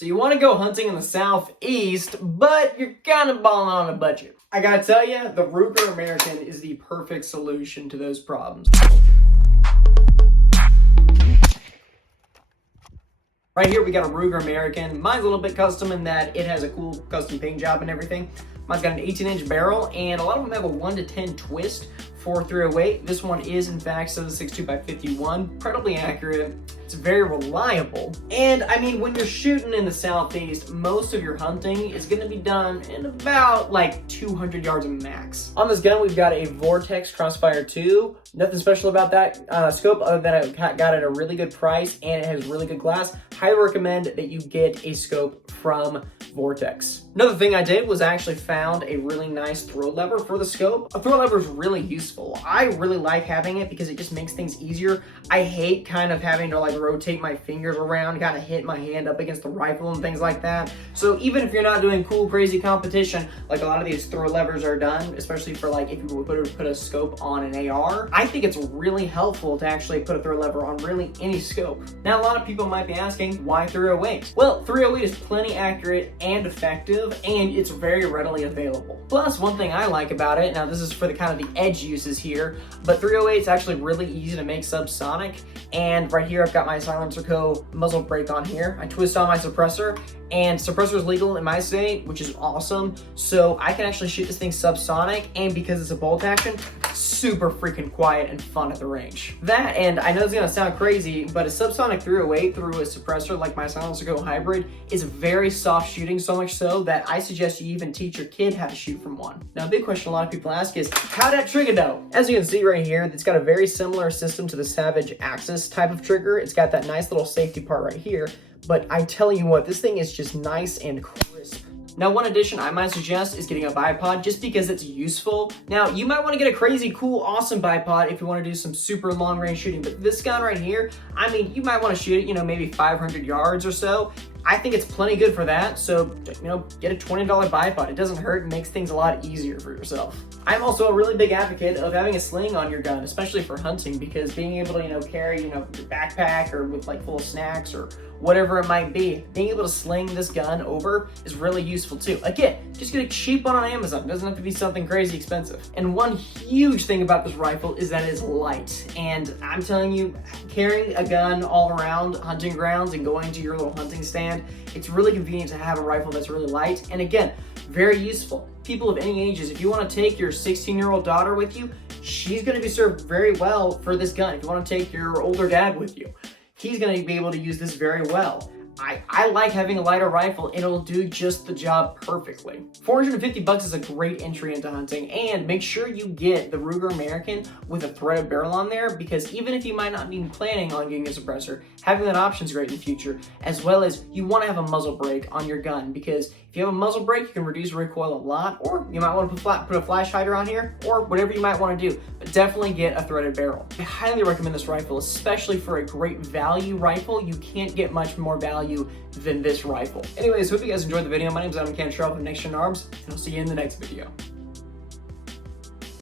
So you want to go hunting in the southeast, but you're kind of balling on a budget. I gotta tell you, the Ruger American is the perfect solution to those problems. Right here we got a Ruger American. Mine's a little bit custom in that it has a cool custom paint job and everything. Mine's got an 18-inch barrel, and a lot of them have a 1-to-10 twist for 308. This one is in fact 7.62x51, incredibly accurate. It's very reliable. And I mean, when you're shooting in the southeast, most of your hunting is gonna be done in about like 200 yards max. On this gun, we've got a Vortex Crossfire 2. Nothing special about that scope other than it got it at a really good price and it has really good glass. Highly recommend that you get a scope from Vortex. Another thing I did was I actually found a really nice throw lever for the scope. A throw lever is really useful. I really like having it because it just makes things easier. I hate kind of having to like rotate my fingers around, kind of hit my hand up against the rifle and things like that. So even if you're not doing cool, crazy competition, like a lot of these throw levers are done, especially for like if you would put a scope on an AR, I think it's really helpful to actually put a throw lever on really any scope. Now, a lot of people might be asking, why 308? Well, 308 is plenty accurate and effective, and it's very readily available. Plus, one thing I like about it, now this is for the kind of the edge uses here, but 308 is actually really easy to make subsonic. And right here, I've got my Silencer Co. muzzle brake on here. I twist on my suppressor, and suppressor is legal in my state, which is awesome. So I can actually shoot this thing subsonic, and because it's a bolt action, super freaking quiet and fun at the range. That, and I know it's gonna sound crazy, but a subsonic 308 through a suppressor like my Silencer Co. hybrid is very soft shooting, so much so that I suggest you even teach your kid how to shoot from one. Now, a big question a lot of people ask is, how that trigger though? As you can see right here, it's got a very similar system to the Savage Axis type of trigger. It's got that nice little safety part right here, but I tell you what, this thing is just nice and crisp. Now, one addition I might suggest is getting a bipod just because it's useful. Now, you might want to get a crazy, cool, awesome bipod if you want to do some super long range shooting, but this gun right here, I mean, you might want to shoot it, maybe 500 yards or so. I think it's plenty good for that, so, get a $20 bipod. It doesn't hurt and makes things a lot easier for yourself. I'm also a really big advocate of having a sling on your gun, especially for hunting, because being able to, carry, your backpack or with like full of snacks or whatever it might be, being able to sling this gun over is really useful too. Again, just get a cheap one on Amazon. It doesn't have to be something crazy expensive. And one huge thing about this rifle is that it is light. And I'm telling you, carrying a gun all around hunting grounds and going to your little hunting stand, it's really convenient to have a rifle that's really light. And again, very useful. People of any ages, if you want to take your 16-year-old daughter with you, she's going to be served very well for this gun. If you want to take your older dad with you, he's going to be able to use this very well. I like having a lighter rifle, and it'll do just the job perfectly. $450 is a great entry into hunting, and make sure you get the Ruger American with a threaded barrel on there, because even if you might not be planning on getting a suppressor, having that option is great in the future, as well as you want to have a muzzle brake on your gun, because if you have a muzzle brake, you can reduce recoil a lot, or you might want to put a flash hider on here, or whatever you might want to do, but definitely get a threaded barrel. I highly recommend this rifle, especially for a great value rifle. You can't get much more value than this rifle. Anyways, hope you guys enjoyed the video. My name is Adam Cantrell from Next Gen Arms, and I'll see you in the next video.